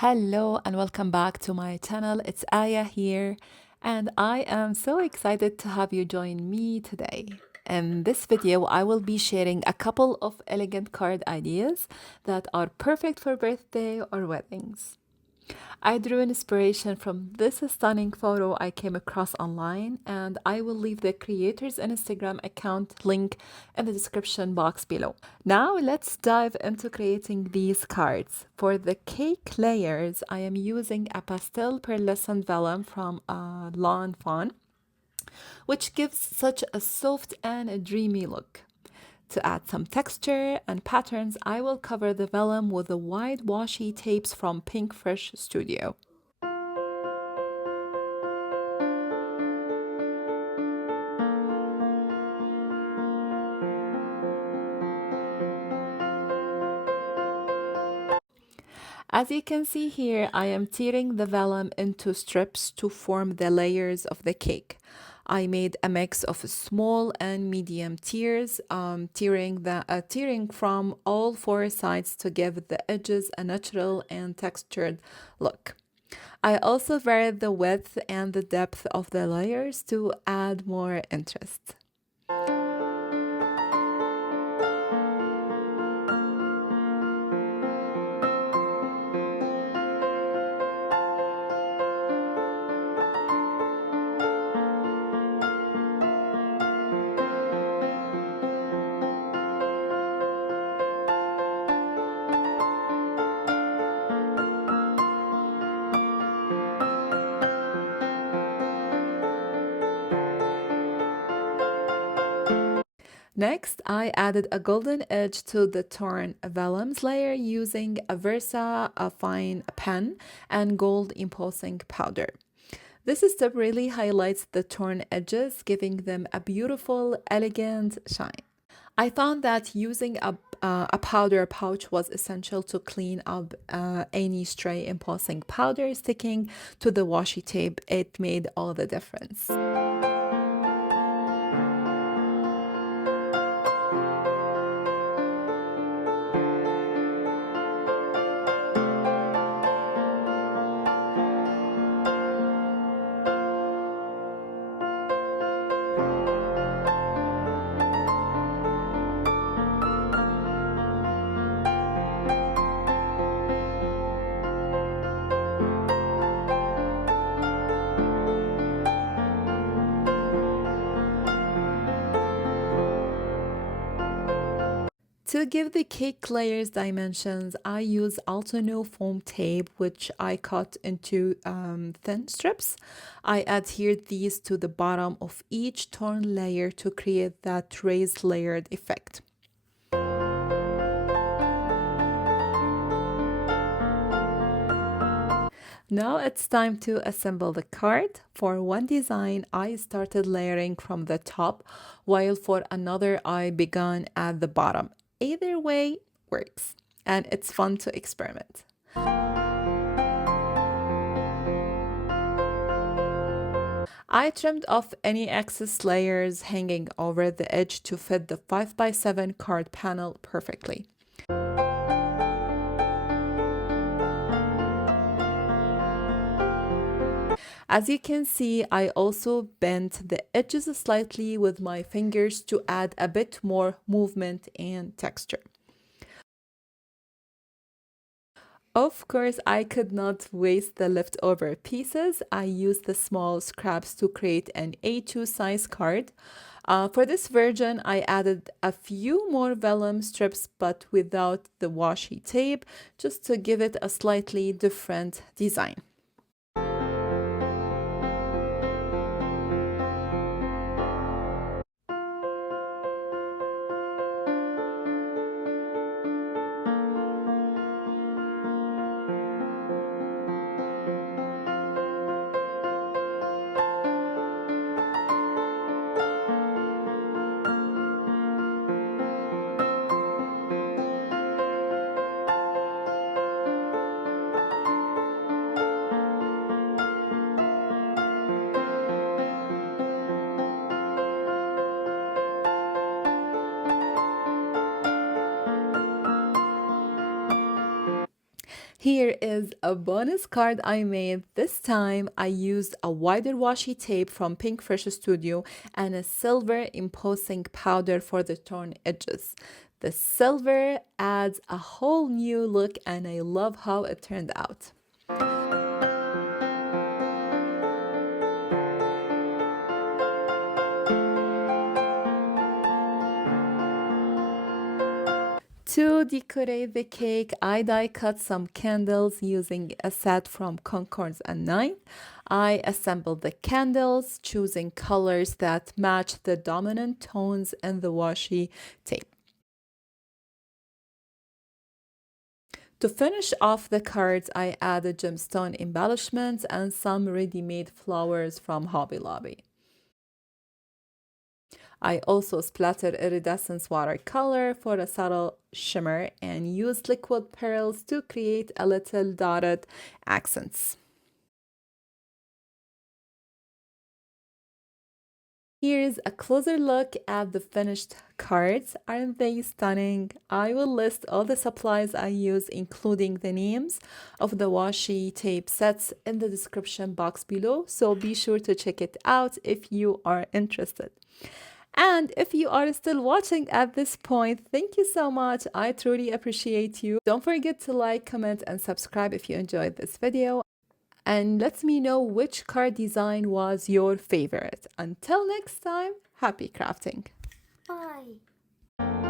Hello and welcome back to my channel. It's Aya here, and I am so excited to have you join me today. In this video, I will be sharing a couple of elegant card ideas that are perfect for birthday or weddings. I drew inspiration from this stunning photo I came across online, and I will leave the creator's Instagram account link in the description box below. Now let's dive into creating these cards. For the cake layers, I am using a pastel pearlescent vellum from Lawn Fawn, which gives such a soft and a dreamy look. To add some texture and patterns, I will cover the vellum with the wide washi tapes from Pinkfresh Studio. As you can see here, I am tearing the vellum into strips to form the layers of the cake. I made a mix of small and medium tears, tearing from all four sides to give the edges a natural and textured look. I also varied the width and the depth of the layers to add more interest. Next, I added a golden edge to the torn vellums layer using a fine pen and gold embossing powder. This step really highlights the torn edges, giving them a beautiful, elegant shine. I found that using a powder pouch was essential to clean up any stray embossing powder sticking to the washi tape. It made all the difference. To give the cake layers dimensions, I use Altenew foam tape, which I cut into thin strips. I adhered these to the bottom of each torn layer to create that raised layered effect. Now it's time to assemble the card. For one design, I started layering from the top, while for another, I began at the bottom. Either way works, and it's fun to experiment. I trimmed off any excess layers hanging over the edge to fit the 5x7 card panel perfectly. As you can see, I also bent the edges slightly with my fingers to add a bit more movement and texture. Of course, I could not waste the leftover pieces. I used the small scraps to create an A2 size card. For this version, I added a few more vellum strips, but without the washi tape, just to give it a slightly different design. Here is a bonus card I made. This time I used a wider washi tape from Pinkfresh Studio and a silver embossing powder for the torn edges. The silver adds a whole new look and I love how it turned out. To decorate the cake, I die cut some candles using a set from Concord and 9. I assembled the candles, choosing colors that match the dominant tones in the washi tape. To finish off the cards, I added gemstone embellishments and some ready-made flowers from Hobby Lobby. I also splattered iridescent watercolor for a subtle shimmer and used liquid pearls to create a little dotted accents. Here's a closer look at the finished cards. Aren't they stunning? I will list all the supplies I use, including the names of the washi tape sets in the description box below, so be sure to check it out if you are interested. And if you are still watching at this point, thank you so much. I truly appreciate you. Don't forget to like, comment, and subscribe if you enjoyed this video. And let me know which card design was your favorite. Until next time, happy crafting. Bye.